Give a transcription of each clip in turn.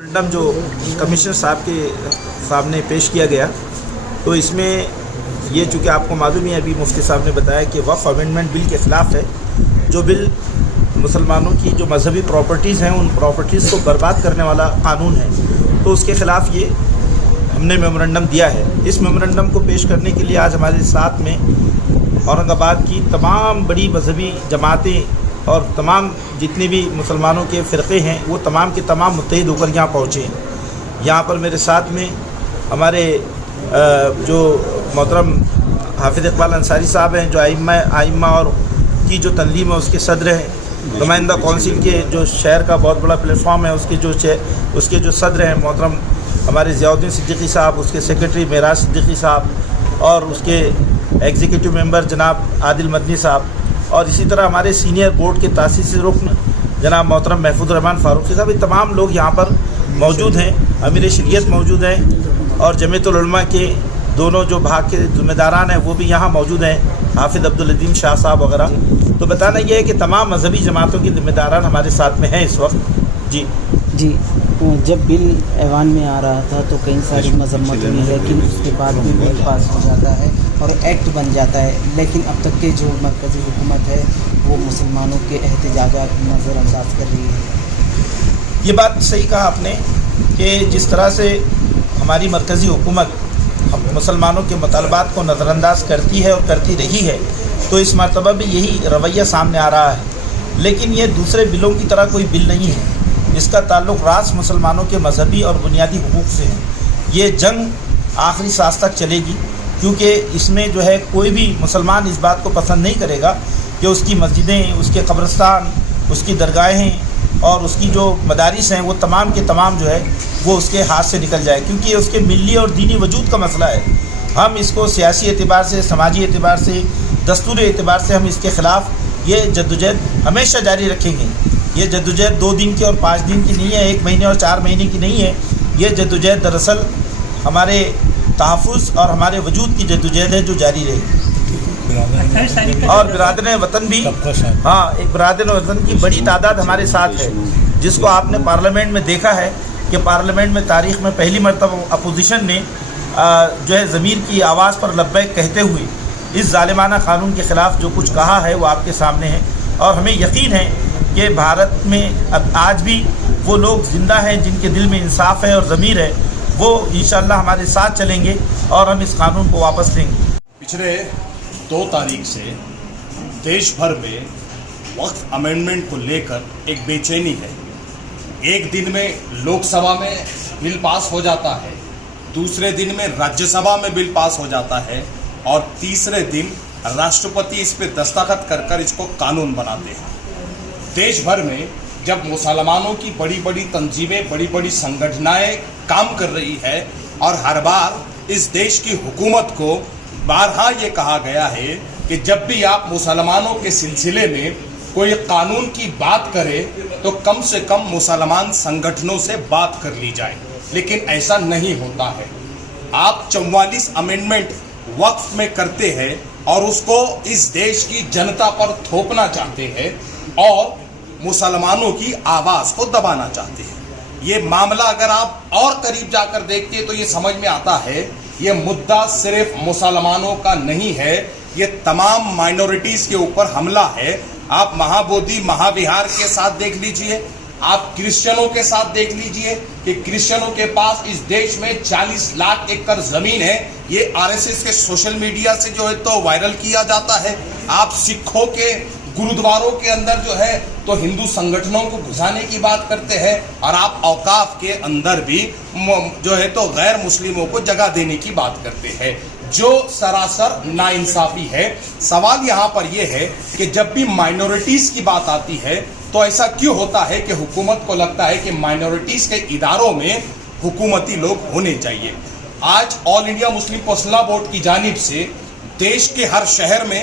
Memorandum जो commissioner साहब के सामने पेश किया गया, तो इसमें ये चूँकि आपको मालूम ही अभी मुफ्ती साहब ने बताया कि वक्फ अमेंडमेंट बिल के ख़िलाफ़ है। जो बिल मुसलमानों की जो मजहबी प्रॉपर्टीज़ हैं उन प्रॉपर्टीज़ को बर्बाद करने वाला कानून है, तो उसके ख़िलाफ़ ये हमने मेमोरेंडम दिया है। इस मेमोरेंडम को पेश करने के लिए आज हमारे साथ में औरंगाबाद की तमाम बड़ी मजहबी जमातें और तमाम जितने भी मुसलमानों के फ़िरक़े हैं वो तमाम के तमाम मुत्तहिद होकर यहाँ पहुँचे हैं। यहाँ पर मेरे साथ में हमारे जो मोहतरम हाफिज़ इकबाल अंसारी साहब हैं, जो आइम्मा और की जो तंजीम है उसके सदर हैं। नुमाइंदा कौंसिल के जो शहर का बहुत बड़ा प्लेटफॉर्म है उसके जो सदर हैं मोहतरम हमारे ज़ियाउद्दीन सिद्दीकी साहब, उसके सेक्रेटरी मेराज सिद्दीकी साहब और उसके एग्जीक्यूटिव मेंबर जनाब आदिल मदनी साहब, और इसी तरह हमारे सीनियर बोर्ड के तासीसी रुकन जनाब मोहतरम महफूज रहमान फ़ारूकी साहब। ये तमाम लोग यहाँ पर मौजूद हैं। अमीर शरीयत मौजूद हैं और जमीयतुल उलमा के दोनों जो भाग के ज़िम्मेदारान हैं वो भी यहाँ मौजूद हैं, हाफिज़ अब्दुल अदीम शाह साहब वगैरह। तो बताना यह है कि तमाम मजहबी जमातों के ज़िम्मेदारान हमारे साथ में हैं इस वक्त। जी जब बिल ऐवान में आ रहा था तो कई सारी मजम्मत हुई, लेकिन उसके बाद भी बिल पास हो जाता है और एक्ट बन जाता है। लेकिन अब तक के जो मरकज़ी हुकूमत है वो मुसलमानों के एहतजाजात नज़रअंदाज कर रही है। ये बात सही कहा आपने कि जिस तरह से हमारी मरकज़ी हुकूमत मुसलमानों के मुतालबात को नज़रअंदाज करती है और करती रही है, तो इस मरतबा भी यही रवैया सामने आ रहा है। लेकिन ये दूसरे बिलों की तरह कोई बिल नहीं है। इसका ताल्लुक़ रास मुसलमानों के मजहबी और बुनियादी हुकूक़ से है। ये जंग आखिरी सांस तक चलेगी, क्योंकि इसमें जो है कोई भी मुसलमान इस बात को पसंद नहीं करेगा कि उसकी मस्जिदें, उसके कब्रिस्तान, उसकी दरगाहें और उसकी जो मदारिस हैं वो तमाम के तमाम जो है वो उसके हाथ से निकल जाए, क्योंकि ये उसके मिल्ली और दीनी वजूद का मसला है। हम इसको सियासी एतबार से, समाजी एतबार से, दस्तूरी एतबार से हम इसके ख़िलाफ़ ये जद्दोजहद हमेशा जारी रखेंगे। ये जद्दोजहद 2 दिन की और 5 दिन की नहीं है, 1 महीने और 4 महीने की नहीं है। ये जद्दोजहद दरअसल हमारे तहफ़्फ़ुज़ और हमारे वजूद की जद्दोजहद है जो जारी रहेगी। और बिरादर वतन भी, हाँ, एक बिरादर वतन की बड़ी तादाद हमारे साथ है, जिसको आपने पार्लियामेंट में देखा है कि पार्लियामेंट में तारीख़ में पहली मरतबा अपोजिशन ने जो है ज़मीर की आवाज़ पर लब्बैक कहते हुए इस ज़ालिमाना क़ानून के ख़िलाफ़ जो कुछ कहा है वो आपके सामने है। और हमें यकीन है कि भारत में अब आज भी वो लोग ज़िंदा हैं जिनके दिल में इंसाफ है और ज़मीर है, वो इंशाअल्लाह हमारे साथ चलेंगे और हम इस कानून को वापस लेंगे। पिछले 2 तारीख से देश भर में वक्फ अमेंडमेंट को लेकर एक बेचैनी है। एक दिन में लोकसभा में बिल पास हो जाता है, दूसरे दिन में राज्यसभा में बिल पास हो जाता है और तीसरे दिन राष्ट्रपति इस पे दस्तखत कर कर इसको कानून बनाते हैं। देश भर में जब मुसलमानों की बड़ी बड़ी तंजीमें, बड़ी बड़ी संगठनाएं काम कर रही है और हर बार इस देश की हुकूमत को बारहा ये कहा गया है कि जब भी आप मुसलमानों के सिलसिले में कोई कानून की बात करें तो कम से कम मुसलमान संगठनों से बात कर ली जाए, लेकिन ऐसा नहीं होता है। आप 44 अमेंडमेंट वक्फ में करते हैं और उसको इस देश की जनता पर थोपना चाहते हैं और मुसलमानों की आवाज़ को दबाना चाहते हैं। ये मामला अगर आप और करीब जाकर देखते हैं तो ये समझ में आता है ये मुद्दा सिर्फ मुसलमानों का नहीं है, ये तमाम माइनॉरिटीज़ के ऊपर हमला है। आप महाबोधि महाविहार के साथ देख लीजिए, आप क्रिश्चियनों के साथ देख लीजिए कि क्रिश्चियनों के पास इस देश में 40 लाख एकड़ ज़मीन है। ये आरएसएस के सोशल मीडिया से जो है तो वायरल किया जाता है। आप सिखों के गुरुद्वारों के अंदर जो है तो हिंदू संगठनों को घुसाने की बात करते हैं और आप औकाफ के अंदर भी जो है तो गैर मुस्लिमों को जगह देने की बात करते हैं, जो सरासर नाइंसाफी है। सवाल यहाँ पर यह है कि जब भी माइनॉरिटीज़ की बात आती है तो ऐसा क्यों होता है कि हुकूमत को लगता है कि माइनॉरिटीज़ के इदारों में हुकूमती लोग होने चाहिए। आज all India Muslim personal board की जानिब से देश के हर शहर में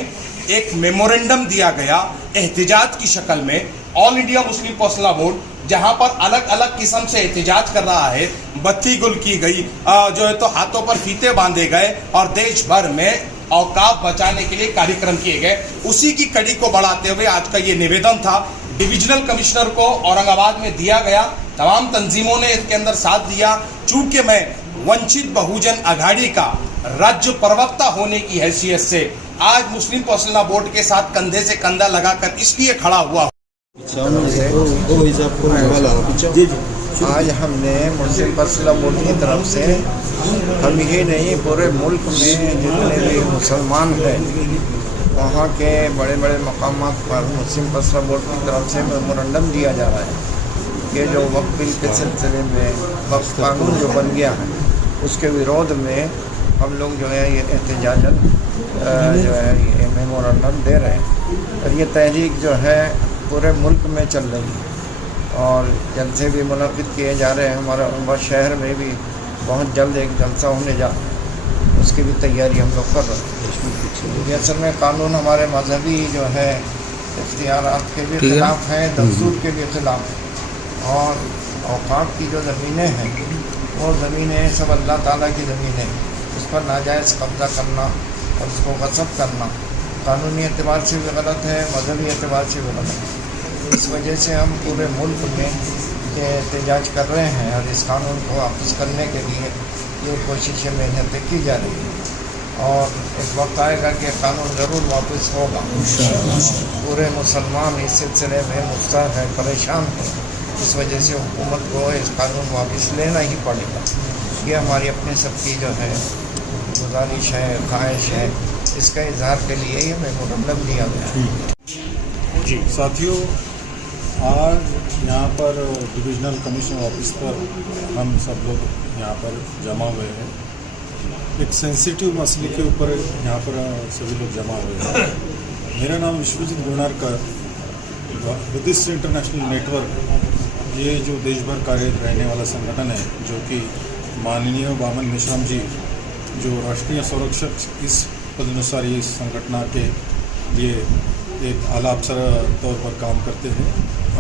एक मेमोरेंडम दिया गया एहतिजाज की शक्ल में। All India Muslim personal board जहां पर अलग अलग किस्म से एहतिजाज कर रहा है, बत्ती गुल की गई, जो है तो हाथों पर फीते बांधे गए और देश भर में औकाफ बचाने के लिए कार्यक्रम किए गए। उसी की कड़ी को बढ़ाते हुए आज का ये निवेदन था। डिविजनल कमिश्नर को औरंगाबाद में दिया गया। तमाम तंजीमों ने इसके अंदर साथ दिया। चूंकि मैं वंचित बहुजन आघाड़ी का राज्य प्रवक्ता होने की हैसियत से आज मुस्लिम पर्सनल बोर्ड के साथ कंधे से कंधा लगाकर इसलिए खड़ा हुआ। आज हमने मुस्लिम पर्सनल बोर्ड की तरफ से हम ही नहीं पूरे मुल्क में जितने भी मुसलमान हैं वहाँ के बड़े बड़े मकामात पर मुस्लिम पर्सनल बोर्ड की तरफ से मेमोरेंडम दिया जा रहा है कि जो वक्फ बिल के सिलसिले में वक्फ कानून जो बन गया है उसके विरोध में हम लोग जो है ये एहतजाजन जो है ये मेमोरेंडम दे रहे हैं। और ये तहरीक जो है पूरे मुल्क में चल रही है और जलसे भी मुनक़िद किए जा रहे हैं। हमारा उम्र शहर में भी बहुत जल्द एक जलसा होने जा रहा है, उसकी भी तैयारी हम लोग कर रहे हैं। ये असल में कानून हमारे मजहबी जो है इख्तियारात के भी ख़िलाफ़ है, दस्तूर के भी ख़िलाफ़ है। और औक़ाफ़ की जो ज़मीनें हैं वो ज़मीनें सब अल्लाह ताला की ज़मीनें, उस पर नाजायज़ कब्ज़ा करना और उसको गसब करना कानूनी एतबार से भी गलत है, मजहबी एतबार से भी गलत है। इस वजह से हम पूरे मुल्क में एहतजाज कर रहे हैं और इस कानून को वापस करने के लिए ये कोशिशें मेहनतें की जा रही हैं और एक वक्त आएगा कि कानून ज़रूर वापस होगा। पूरे मुसलमान इस सिलसिले में मुस्तैद हैं, परेशान हैं। इस वजह से हुकूमत को इस कानून वापस लेना ही पड़ेगा। ये हमारी अपनी सबकी जो है गुजारिश है, ख्वाहिश है। इसका इजहार के लिए ये मेमोरेंडम दिया गया है। जी साथियों, आज यहाँ पर डिविजनल कमिश्नर ऑफिस पर हम सब लोग यहाँ पर जमा हुए हैं। एक सेंसिटिव मसले के ऊपर यहाँ पर सभी लोग जमा हुए हैं। मेरा नाम विश्वजीत गुणारकर, बुद्धिस्ट इंटरनेशनल नेटवर्क, ये जो देश भर कार्यरत रहने वाला संगठन है, जो कि माननीय वामन मेश्राम जी जो राष्ट्रीय संरक्षक इस तदनुसार इस संगठन के लिए एक आला अफसर तौर पर काम करते हैं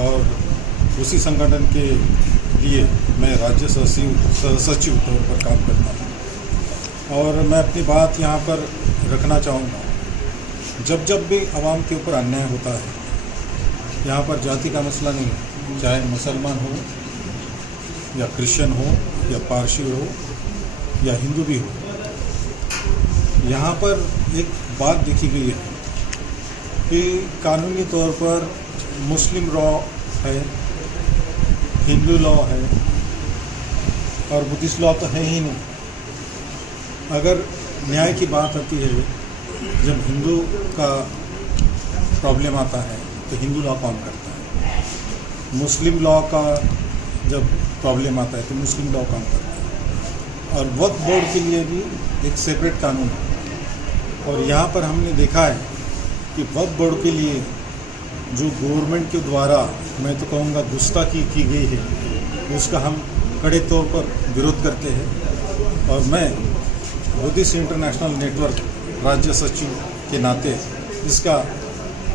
और उसी संगठन के लिए मैं राज्य सचिव तौर पर काम करता हूँ। और मैं अपनी बात यहाँ पर रखना चाहूँगा, जब भी आवाम के ऊपर अन्याय होता है, यहाँ पर जाति का मसला नहीं है, चाहे मुसलमान हो या क्रिश्चियन हो या पारसी हो या हिंदू भी हो, यहाँ पर एक बात देखी गई है कि कानूनी तौर पर मुस्लिम लॉ है, हिंदू लॉ है और बुद्धिस्ट लॉ तो है ही नहीं। अगर न्याय की बात आती है, जब हिंदू का प्रॉब्लम आता है तो हिंदू लॉ काम करता है, मुस्लिम लॉ का जब प्रॉब्लम आता है तो मुस्लिम लॉ काम करता है। और वक्फ बोर्ड के लिए भी एक सेपरेट कानून है। और यहाँ पर हमने देखा है कि वक्फ बोर्ड के लिए जो गवर्नमेंट के द्वारा, मैं तो कहूँगा गुस्ताखी की गई है, उसका हम कड़े तौर पर विरोध करते हैं। और मैं बुद्धिस्ट इंटरनेशनल नेटवर्क राज्य सचिव के नाते इसका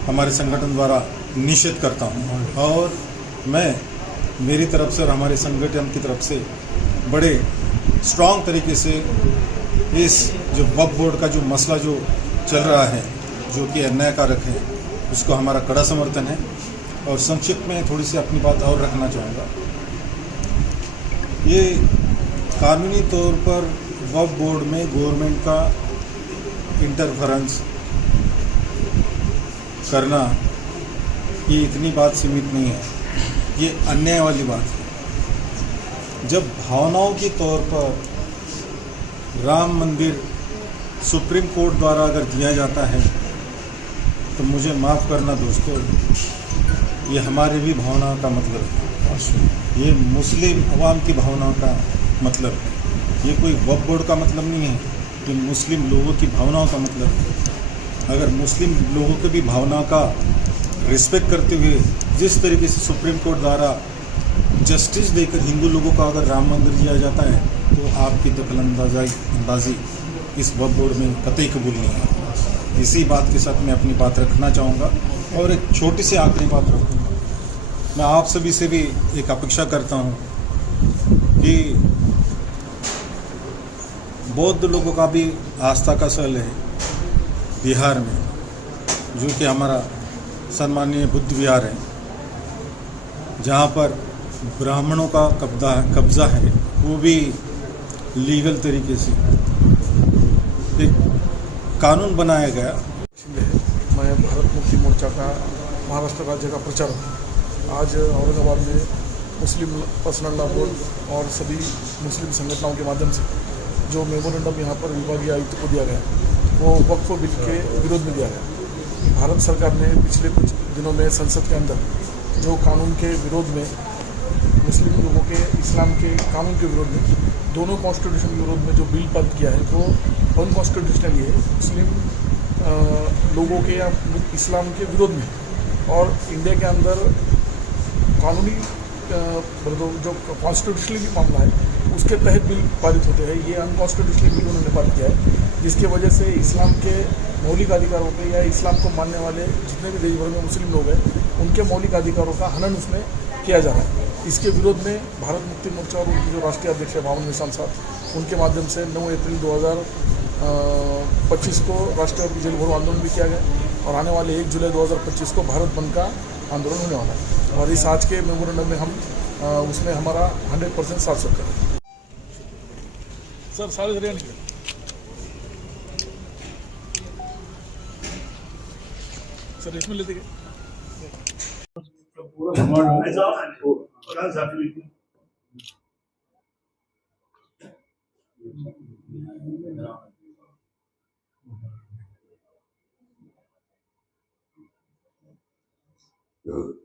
हमारे संगठन द्वारा निषेध करता हूँ। और मैं मेरी तरफ से और हमारे संगठन की तरफ से बड़े स्ट्रॉन्ग तरीके से इस जो वक्फ बोर्ड का जो मसला जो चल रहा है, जो कि अन्यायकारक है, उसको हमारा कड़ा समर्थन है। और संक्षिप्त में थोड़ी सी अपनी बात और रखना चाहूँगा। ये कानूनी तौर पर वक्फ बोर्ड में गवर्नमेंट का इंटरफेरेंस करना ये इतनी बात सीमित नहीं है, ये अन्याय वाली बात है। जब भावनाओं के तौर पर राम मंदिर सुप्रीम कोर्ट द्वारा अगर दिया जाता है तो मुझे माफ़ करना दोस्तों, ये हमारे भी भावना का मतलब है, ये मुस्लिम अवाम की भावना का मतलब है। ये कोई वक्फ बोर्ड का मतलब नहीं है, ये मुस्लिम लोगों की भावनाओं का मतलब है। अगर मुस्लिम लोगों की भी भावना का रिस्पेक्ट करते हुए जिस तरीके से सुप्रीम कोर्ट द्वारा जस्टिस देकर हिंदू लोगों का अगर राम मंदिर दिया जाता है, तो आपकी दखलंदाजी इस वक्फ बोर्ड में कतई कबूल नहीं है। इसी बात के साथ मैं अपनी बात रखना चाहूँगा और एक छोटी सी आखिरी बात रखूँगा। मैं आप सभी से भी एक अपेक्षा करता हूँ कि बौद्ध लोगों का भी आस्था का स्थल है बिहार में, जो कि हमारा सम्मानीय बुद्ध विहार है। जहाँ पर ब्राह्मणों का कब्जा है वो भी लीगल तरीके से एक कानून बनाया गया। मैं भारत मुक्ति मोर्चा का महाराष्ट्र राज्य का प्रचारक हूँ। आज औरंगाबाद में मुस्लिम पर्सनल लॉ बोर्ड और सभी मुस्लिम संगठनों के माध्यम से जो मेमोरेंडम यहाँ पर विभागीय आयुक्त को दिया गया वो वक्फ बिल के विरोध में दिया गया। भारत सरकार ने पिछले कुछ दिनों में संसद के अंदर जो कानून के विरोध में मुस्लिम लोगों के इस्लाम के कानून के विरोध में दोनों कॉन्स्टिट्यूशन के विरोध में जो बिल पारित किया है वो अनकॉन्स्टिट्यूशनल है, मुस्लिम लोगों के या इस्लाम के विरोध में। और इंडिया के अंदर कानूनी जो कॉन्स्टिट्यूशनली मामला है उसके तहत बिल पारित होते हैं। ये अनकॉन्स्टिट्यूशनल बिल उन्होंने पारित किया है, जिसकी वजह से इस्लाम के मौलिक अधिकारों पे या इस्लाम को मानने वाले जितने भी देश भर में मुस्लिम लोग हैं उनके मौलिक अधिकारों का हनन उसमें किया जा रहा है। इसके विरोध में भारत मुक्ति मोर्चा और उनकी जो राष्ट्रीय अध्यक्ष है भावन निशान साहब, उनके माध्यम से 9 अप्रैल 2025 को राष्ट्रीय जेल भरो आंदोलन भी किया गया और आने वाले 1 जुलाई 2025 को भारत बंद का आंदोलन होने वाला है। और इस आज के मेमोरेंडम में हम उसमें हमारा 100% साथ सकते हैं। सर सारे हरियाणा के सर इसमें लेते गए Good.